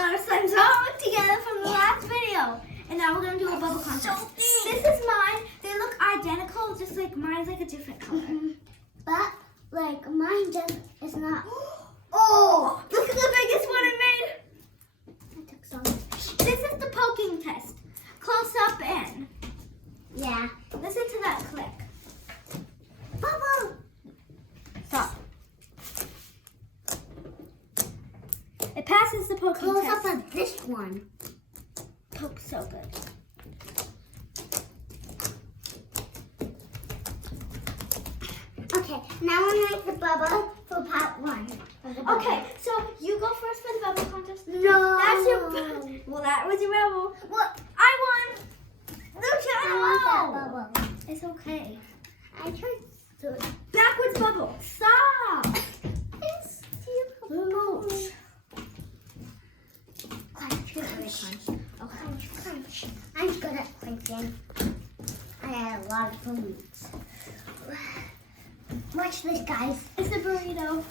got our slimes all together from the last video. And now we're going to do a bubble contest. This is mine. They look identical, just like mine's like a different color. But, like, mine just is not. Oh, look at the biggest one I made. I took some. This is the poking test. Close up in. Yeah. Listen to that click. Bubble! Stop. It passes the poking Close test. up on this one. Poke so good. Okay, now I'm gonna make the bubble for part 1. Okay, so you go first for the bubble contest. No. That's your. Well, that was your bubble. What? I won. I want that bubble. It's okay. I tried to. Backwards bubble. Stop. It's Mooch. Crunch. I'm good at crunching. I had a lot of foods. Watch this, guys. It's a burrito.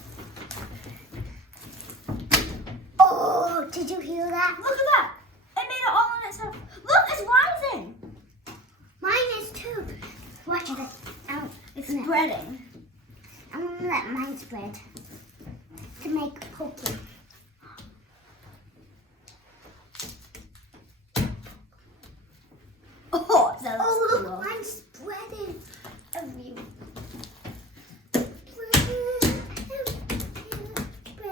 Oh, did you hear that? Look at that. It made it all on itself. Look, it's rising. Mine is too. Watch this. It's spreading. I'm gonna let mine spread to make poking. Oh, that looks Oh, cool. look, mine's spreading everywhere.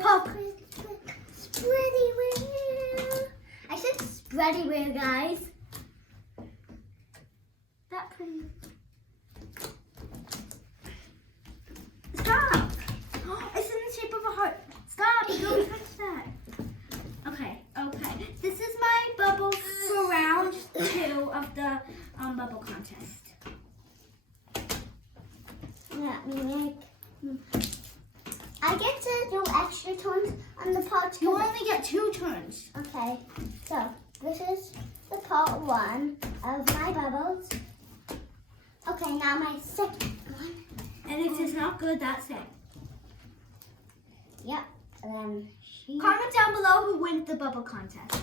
Poke. Spreadyware. I said spreadyware, guys. That pretty. Stop. It's in the shape of a heart. Stop. Don't touch that. Okay. This is my bubble for round 2 of the bubble contest. Let me make. I get to do extra turns on the part You 2. only get 2 turns. Okay, so this is the part 1 of my bubbles. Okay, now my second one. And if it's not good, that's it. Yep, and then she. Comment down below who wins the bubble contest.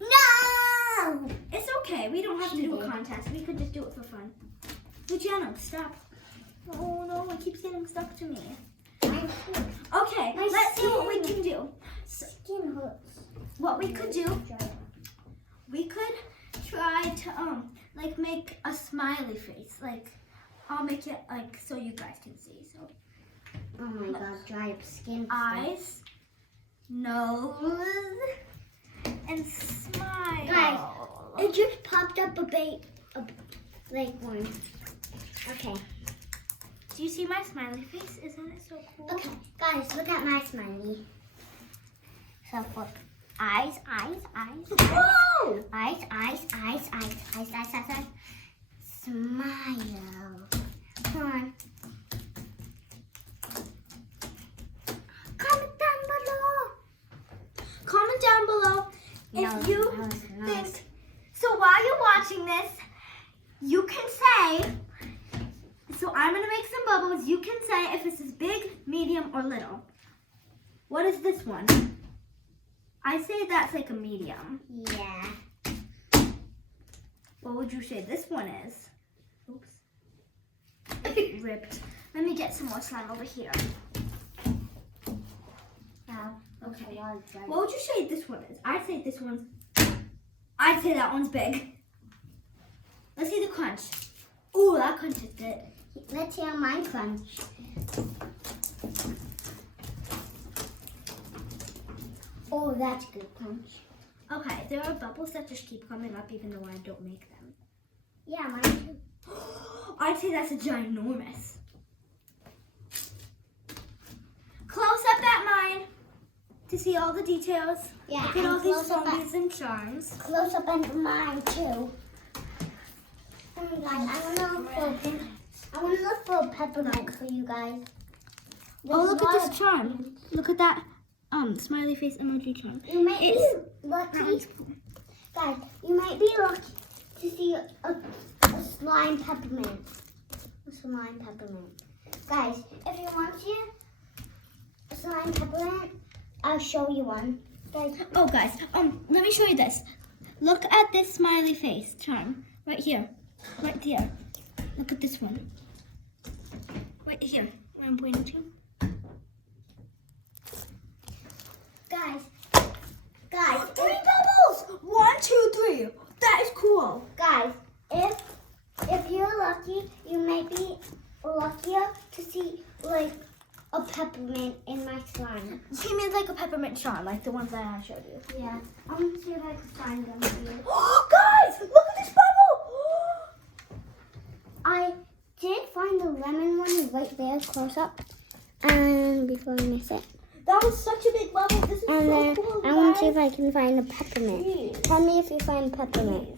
No! It's okay. We don't have to do a contest. We could just do it for fun. Luciano, stop. Oh no, it keeps getting stuck to me. Okay, My let's see what we skin. can do. So, Skin hurts. what we could do, we could try to like make a smiley face. Like I'll make it like so you guys can see. So Oh my god, dry up skin. eyes, nose, and smile. Guys, it just popped up like one. Okay. Do you see my smiley face? Isn't it so cool? Okay, guys, look at my smiley. So for eyes. Whoa! Eyes. Smile. Come on. Comment down below. Comment down below if you think. So while you're watching this, you can say. So I'm gonna make some bubbles. You can say if this is big, medium, or little. What is this one? I say that's like a medium. Yeah. What would you say this one is? Oops. Ripped. Let me get some more slime over here. Now, Okay. What would you say this one is? I'd say this one's. I'd say that one's big. Let's see the crunch. Ooh, that crunch is good. Let's see how mine crunch. Oh, that's good crunch. Okay, there are bubbles that just keep coming up even though I don't make them. Yeah, mine too. I'd say that's a ginormous. Close up at mine to see all the details. Yeah, Look at all and these close up zombies and charms. Close up on mine too. Oh my god, I want to look for peppermint for you guys. Oh, look at There's this charm. Look at that smiley face emoji charm. You might be That lucky, one's cool. guys. You might be lucky to see a slime peppermint. A slime peppermint, guys. If you want to a slime peppermint, I'll show you one. Oh, guys, let me show you this. Look at this smiley face charm right here, right there. Look at this one, right here. Where I'm pointing to. Guys, 3 bubbles. 1, 2, 3. That is cool. guys, if you're lucky, you may be luckier to see like a peppermint in my slime. She means like a peppermint charm, like the ones that I showed you. Yeah, I'm gonna see if I can find them for you. Guys, look at this bubble. I did find the lemon one right there, close up. And before I miss it. That was such a big bubble. This is And so then cool, I want to see guys. if I can find a peppermint. Please. Tell me if you find peppermint.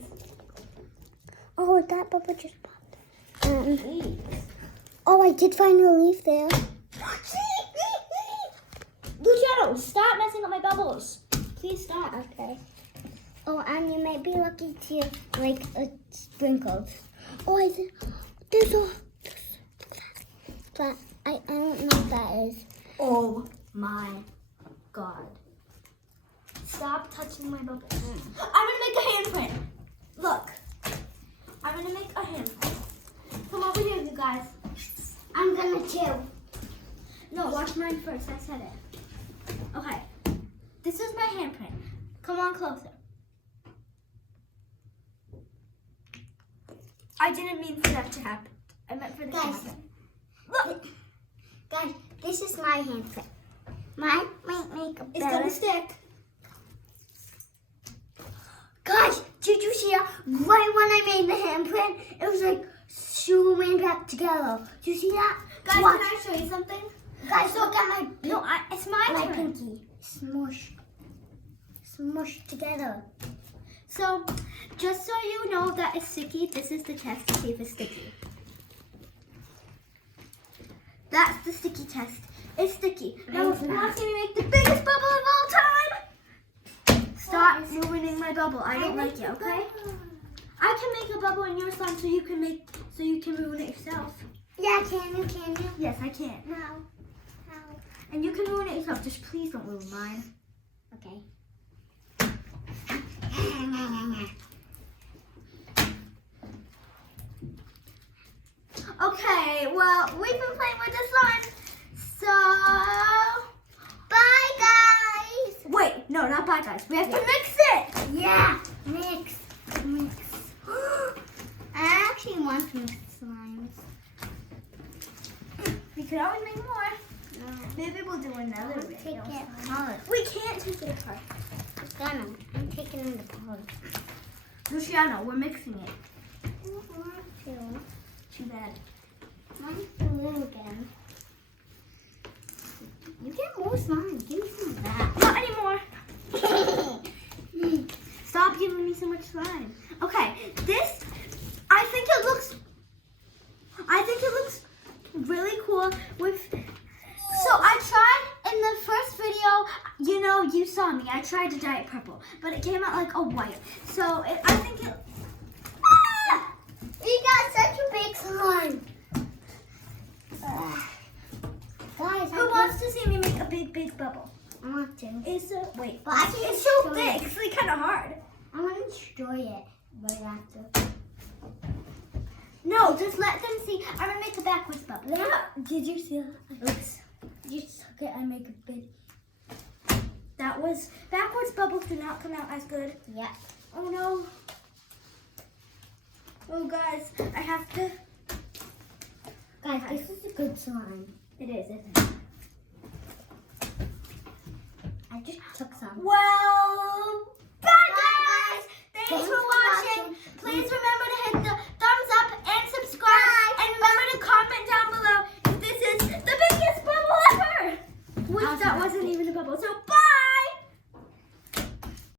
Oh, that bubble just popped. Please. Oh, I did find a leaf there. Luciano, stop messing up my bubbles. Please stop. Okay. Oh, and you might be lucky to like a sprinkles. Oh, there's a. But I don't know what that is. Oh my God. Stop touching my bubbles. I'm gonna make a handprint. Look. I'm gonna make a handprint. Come over here, you guys. I'm gonna too. No, watch mine first. I said it. Okay. This is my handprint. Come on closer. I didn't mean for that to happen. I meant for this to Guys. happen. Look. Guys, this is my handprint. Mine might make a It's better. gonna stick. Guys, did you see it? Right when I made the handprint, it was like zooming back together. Did you see that? Guys, Watch. can I show you something? Guys, look at my No, it's my my turn. pinky. Smush. Smush together. So, just so you know that it's sticky, this is the test to see if it's sticky. That's the sticky test. It's sticky. Now, It's who not. wants me to make the biggest bubble of all time? Stop ruining my bubble. I don't like it, okay? I can make a bubble in your slime so you can ruin it yourself. Yeah, can you? Yes, I can. No. And you can ruin it yourself. Just please don't ruin mine. Okay. Okay, well, we've been playing with the slime. So, Bye, guys. wait, no, not bye, guys. We have to mix it. Yeah, mix. I actually want to mix slimes. We could always make more. No. Maybe we'll do another I'll video. take it apart. We can't take it apart. I'm taking it apart. Luciano, we're mixing it. I don't want to. Too bad. Mine's blue again. You get more slime. Give me some of that. Not anymore. Stop giving me so much slime. Okay, this, I think it looks really cool with, so I tried in the first video, you know, you saw me, I tried to dye it purple, but it came out like a white. So I think it, We got such a big slime. Guys, who wants to see me make a big bubble? I want to. It's wait, But I can it's so destroy big, it. it's like kind of hard. I want to destroy it right after. No, just let them see. I'm gonna make a backwards bubble. Yeah. Did you see that? Oops. You took it and make a big. That was backwards bubbles do not come out as good. Yeah. Oh no. Oh guys, I have to. Guys, this is a good slime. It is, isn't it? I just took some. Well,